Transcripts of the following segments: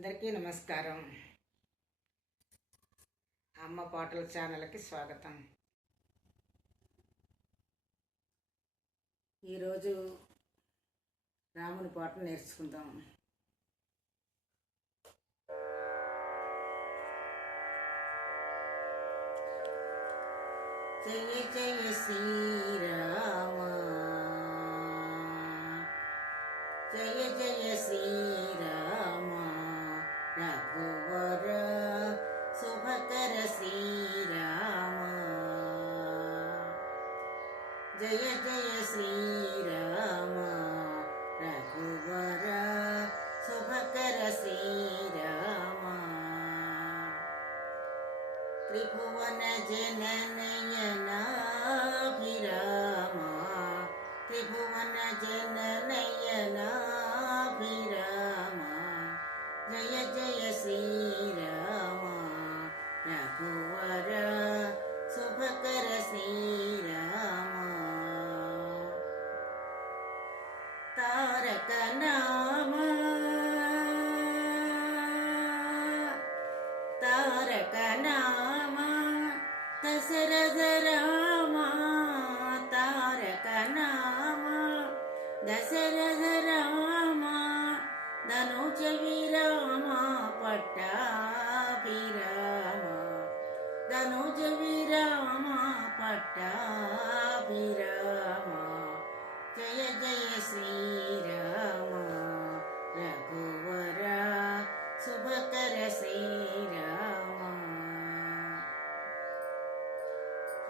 అందరికీ నమస్కారం. అమ్మ పాటల ఛానల్కి స్వాగతం. ఈరోజు రాముని పాట నేర్చుకుందాం. జయ జయ శ్రీరామ. జయ జయ శ్రీరామ. जय जय श्रीराम। रघुवर शुभकर श्रीराम। त्रिभुवन जननयनाभिराम त्रिभुवन जननयनाभिराम जय जय श्री దశరథ రామ తారక నామ దశరథ రామ ధనుజ విరామ పట్టాభిరామ ధనుజ విరామ పట్టా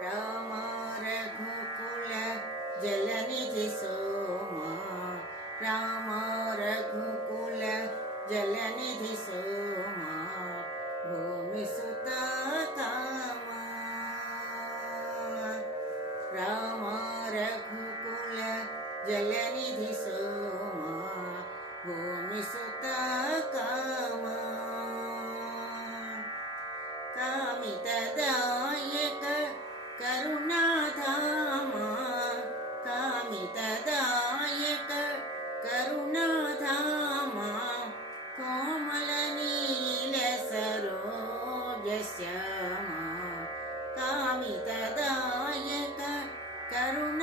रामा रघुकुल जलनिधि सोमा। रामा रघुकुल जलनिधि सोमा। भूमिसुता कामा। रामा रघुकुल जलनिधि सोमा। भूमिसुता करुणाधाम कोमलनीलसरोजश्यामा कामितदायक करुण